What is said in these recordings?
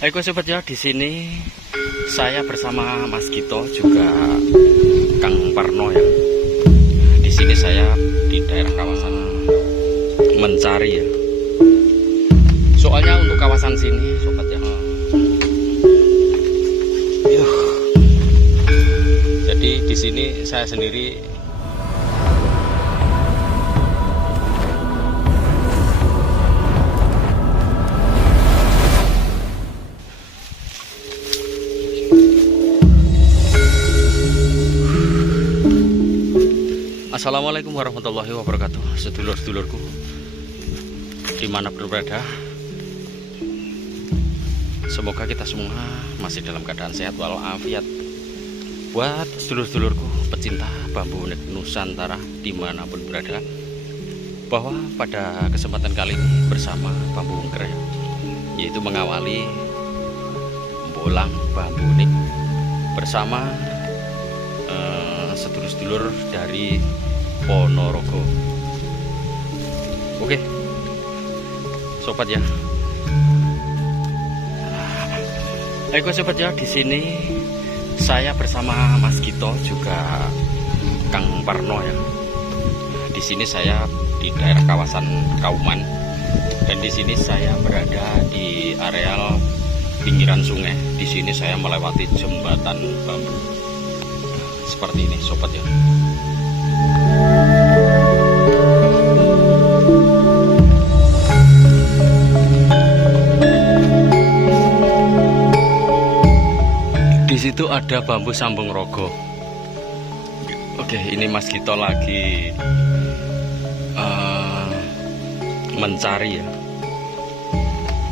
Ayo sobat ya, di sini saya bersama Mas Gito juga Kang Parno ya. Di sini saya di daerah kawasan Mencari ya. Soalnya untuk kawasan sini sobat ya. Jadi di sini saya sendiri Assalamualaikum warahmatullahi wabarakatuh, sedulur-sedulurku dimanapun berada. Semoga kita semua masih dalam keadaan sehat walafiat. Buat sedulur-sedulurku pecinta bambu unik Nusantara dimanapun berada, bahwa pada kesempatan kali ini bersama Bambu Ungker ya, yaitu mengawali bolang bambu unik bersama sedulur-sedulur dari Ponorogo. Oke, sobat ya. Ayo sobat ya, di sini saya bersama Mas Gito juga Kang Parno ya. Di sini saya di daerah kawasan Kauman dan di sini saya berada di areal pinggiran sungai. Di sini saya melewati jembatan bambu. Seperti ini sobat ya. Di situ ada bambu sambung rogo. Oke, ini Mas Gito lagi mencari ya.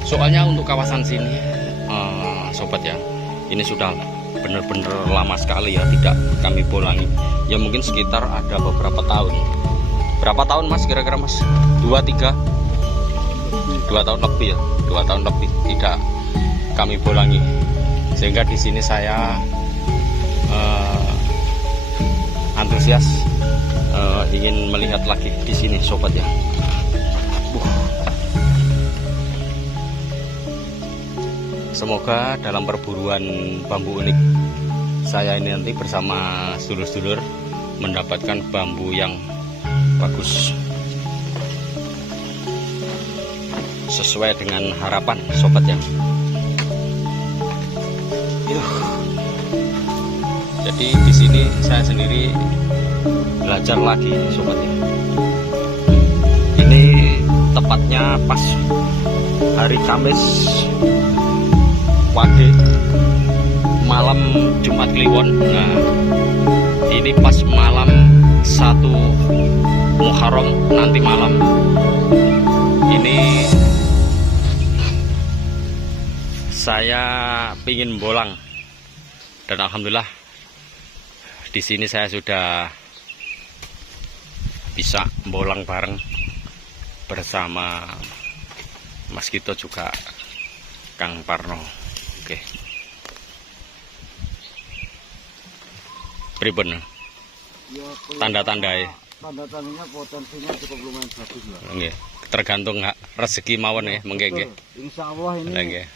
Soalnya untuk kawasan sini sobat ya, ini sudah bener-bener lama sekali ya tidak kami bolangi. Ya mungkin sekitar ada beberapa tahun. Berapa tahun Mas kira-kira Mas? 2-3? 2 tahun lebih ya. 2 tahun lebih tidak kami bolangi. Sehingga di sini saya antusias ingin melihat lagi di sini sobat ya. Semoga dalam perburuan bambu unik saya ini nanti bersama sedulur-sedulur mendapatkan bambu yang bagus sesuai dengan harapan sobat ya. Jadi di sini saya sendiri belajar lagi sobat ya. Ini tepatnya pas hari Kamis Wage malam Jumat Kliwon. Nah, ini pas malam 1 Muharram nanti malam. Ini saya pingin bolang dan alhamdulillah di sini saya sudah bisa bolang bareng bersama Mas Gito juga Kang Parno. Oke. Pripun? Ya, tanda-tanda ya. Tanda-tandanya potensinya cukup lumayan bagus lah. Nggih. Tergantung rezeki mawon ya, mengke nggih. Insya Allah ini Nggih.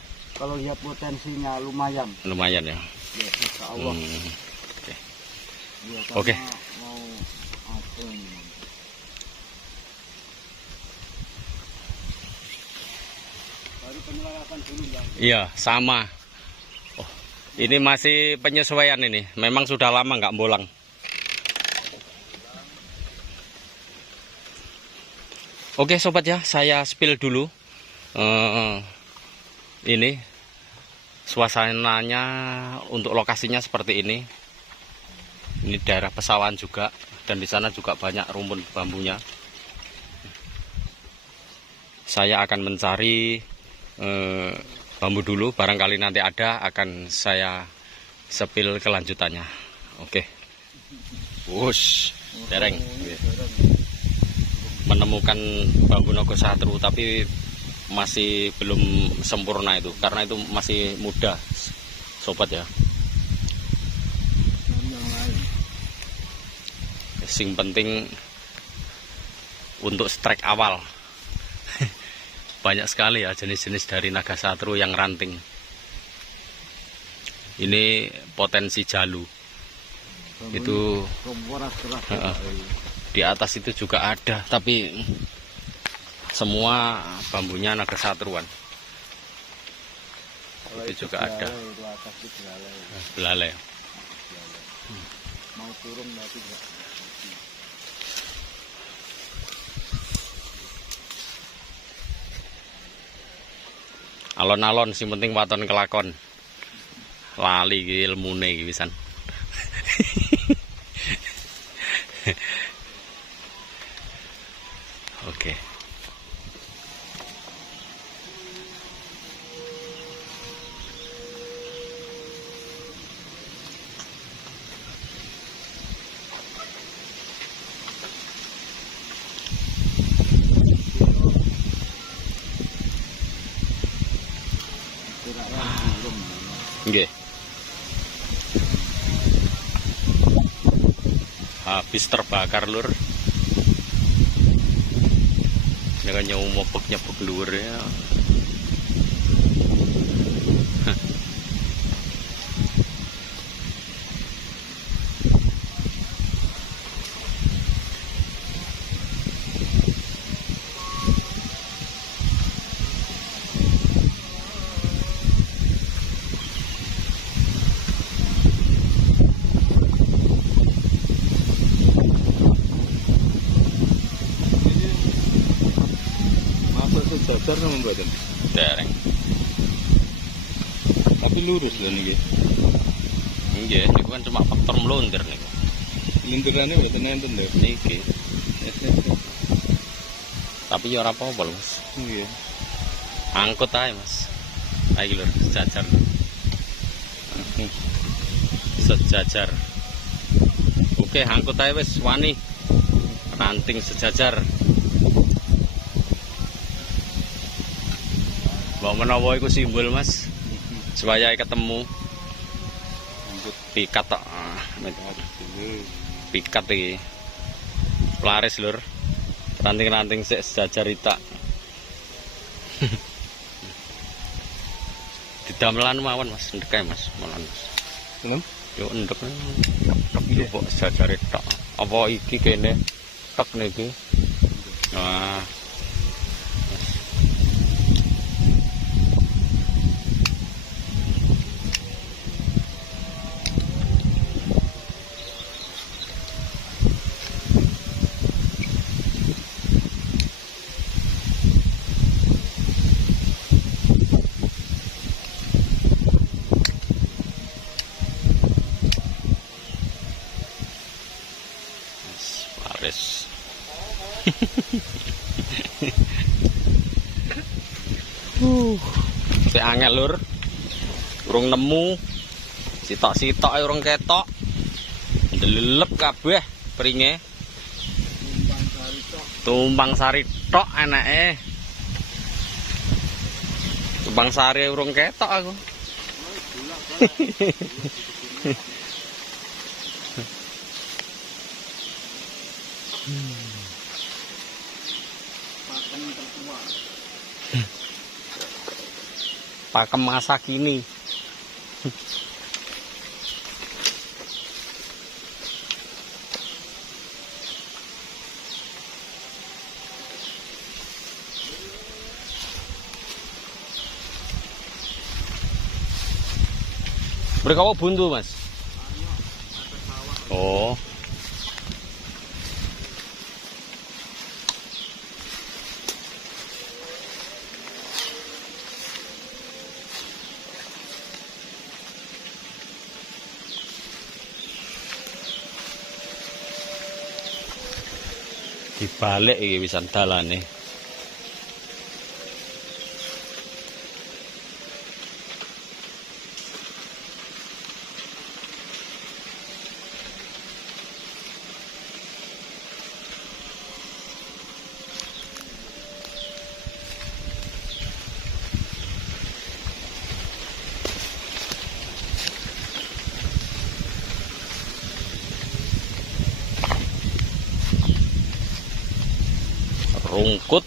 Kalau lihat potensinya lumayan. Lumayan ya. Ya, insya Allah. Oke. Ya, Oke. Mau apa ini? Baru penyelarasan dulu ya. Iya, sama. Oh, ini masih penyesuaian ini. Memang sudah lama nggak bolang. Oke sobat ya, saya spill dulu. Ini suasananya untuk lokasinya seperti ini. Ini daerah pesawahan juga dan di sana juga banyak rumpun bambunya. Saya akan mencari bambu dulu, barangkali nanti ada akan saya sepil kelanjutannya. Oke. Wush, dereng. Menemukan bambu Nogo Satru tapi masih belum sempurna itu karena itu masih muda sobat ya. Sing penting untuk strike awal banyak sekali ya jenis-jenis dari naga satru yang ranting. Ini potensi jalu. Itu di atas itu juga ada, tapi semua bambunya naga satruan. Itu juga ada. Belalai. Mau turun tapi enggak. Alon-alon sing penting waton kelakon. Lali iki ilmune iki pisan. Oke. Nggih. Habis terbakar, Lur. Dengan nyepuk dhuwur ya. Jajar sama mboten. Dereng. Tapi lurus lho niki. Nggih, niku kan cuma faktor melontir niku. Lintirane mboten enten lho. Niki. Tapi ya ora apa-apa, Mas. Nggih. Angkut ae, Mas. Ayo Lur, sejajar. Sejajar. Oke, angkut ae wis wani. Ranting sejajar. Mbok menawa iku simbol, Mas. Supaya ketemu. Angkut Pikat tok. Pikat iki. Laris, Lur. Ranting-ranting sik sejajar itak. Didamelan mawon, Mas. Ndek ae, Mas. Molan, Mas. Tenan? Yo ndek. Tek kok sejajar itak. Apa iki kene tek niki? Nah. Laris. Si angel, Lur. Urung nemu. Sitok-sitok ae urung ketok. Ndelelep kabeh pringe. Tumpang sari tok enake. Tumpang sari urung ketok aku. Pakem masa kini. Berkawa buntu, Mas. Oh. Dibalik iki wisan dalane. Rungkut.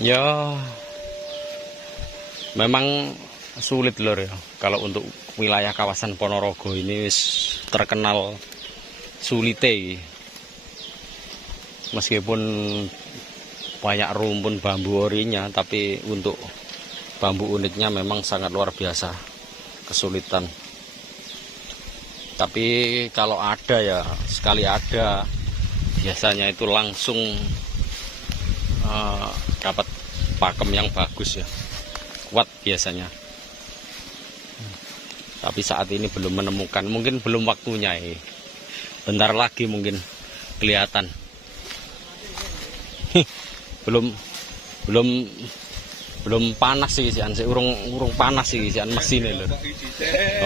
Ya, memang sulit lur ya. Kalau untuk wilayah kawasan Ponorogo ini terkenal sulite. Meskipun banyak rumpun bambu orinya, tapi untuk bambu uniknya memang sangat luar biasa kesulitan. Tapi kalau ada ya, sekali ada biasanya itu langsung dapat pakem yang bagus ya, kuat biasanya. Tapi saat ini belum menemukan, mungkin belum waktunya ya. Bentar lagi mungkin kelihatan. belum panas sih sian, urung panas sih sian mesin lho.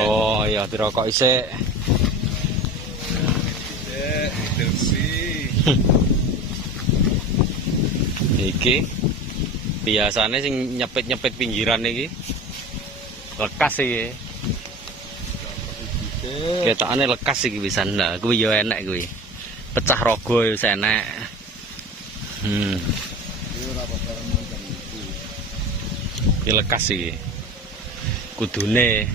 Oh iya, dirokok isik. Iki biasanya sing nyepit pinggiran iki lekas iki. Ketokane lekas iki pisan. Lah kuwi yo enek kuwi. Pecah rogo wis enek. Iki lekas iki. Kudune.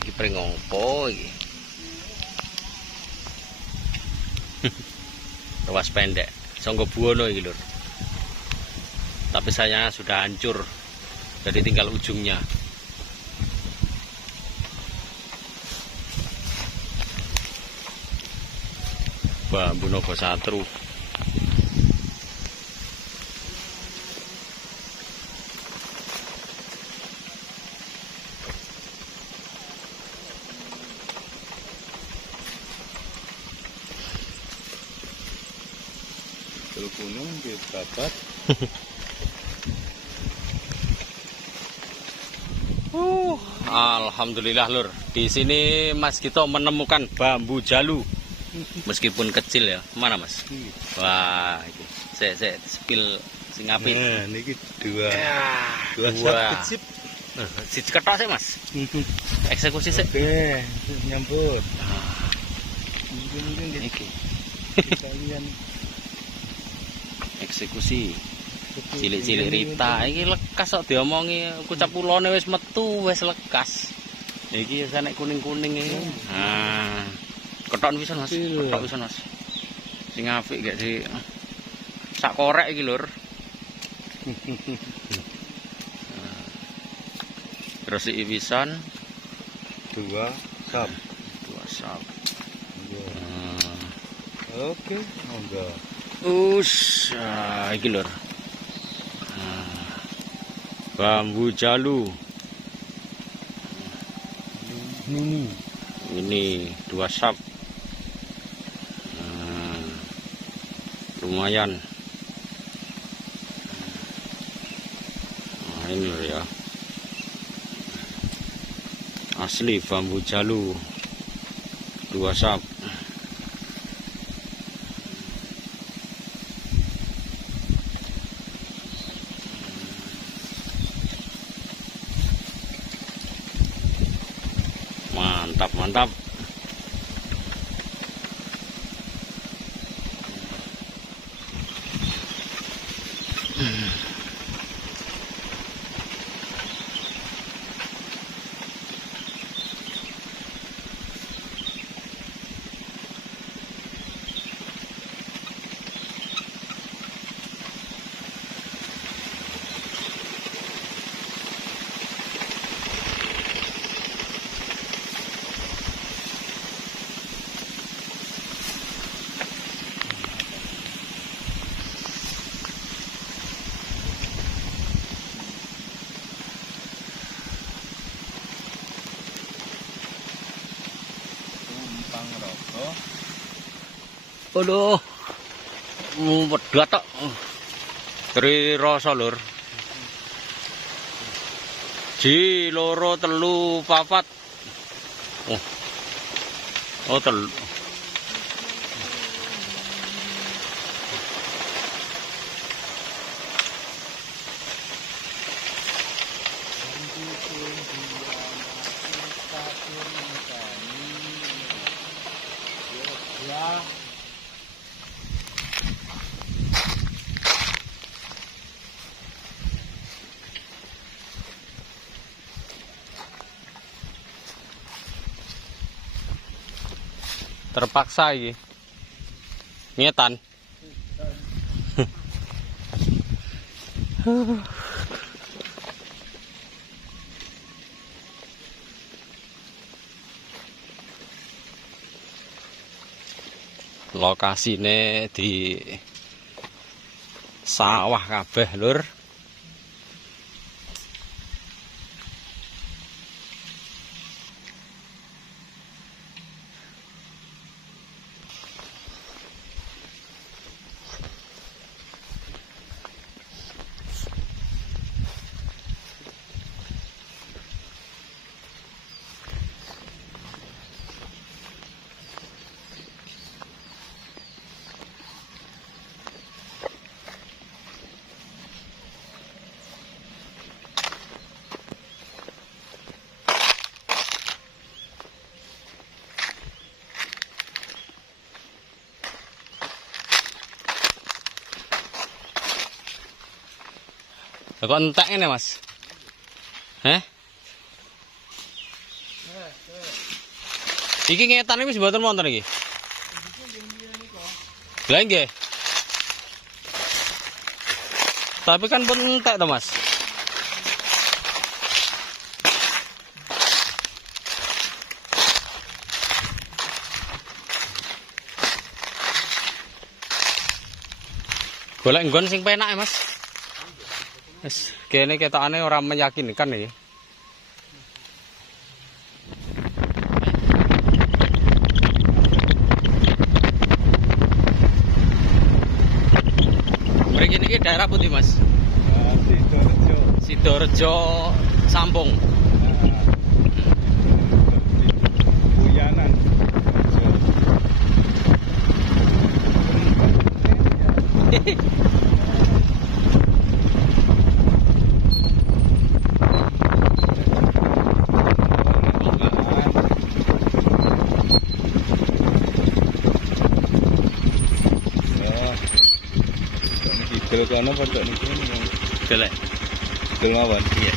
Iki pring ngopo iki? Ruas pendek, Sangga Buwono iki lur. Tapi saya sudah hancur. Jadi tinggal ujungnya. Bambu Nogo Satru. Gunung dapat. Alhamdulillah lur. Di sini Mas Gito menemukan bambu jalu. Meskipun kecil ya. Mana Mas? Wah, iki. Sik spill sing apik. Nah, niki dua Sip. Siji ketok sih Mas. Eksekusi sik. Oke, nyambut. Mungkin iki. Kalian eksekusi cilik-cilik Rita iki lekas kok diomongi kucap ulone wis metu wis lekas. Iki wis enek kuning-kuning iki. Nah, ketok pisan Mas. Ketok pisan Mas. Sing apik gak sih. Sak korek iki lur. Terus iki pisan 2 sap. Oke, monggo. Iki lur. Bambu jalu. Ini 2 sap. Lumayan. Nah, ini lur ya. Asli bambu jalu. 2 sap. Mantap. Aduh, pedot tok. Dari rasa lur. Siji, loro, telu, papat. Oh. Oh, telu. Terpaksa iki. Ngetan. Lokasine di sawah kabeh, Lur. Kok entek ini, Mas? Heh? Iki ngetan iki wis mboten wonten iki. Lah nggih. Tapi kan pun entek to, Mas. Golek nggon sing penak, Mas. Wis kene ketokane ora meyakinkan iki. Mriki niki daerah pundi, Mas? Sidorejo. Sidorejo Sampung. Buyanan. Kalau kono padha niki Delek. dol mawon. Iya.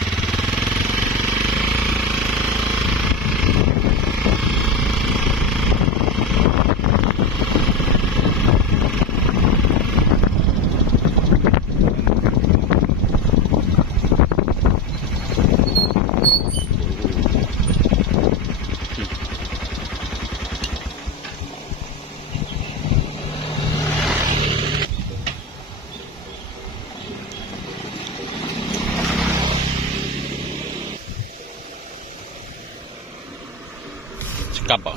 Cekap, Pak.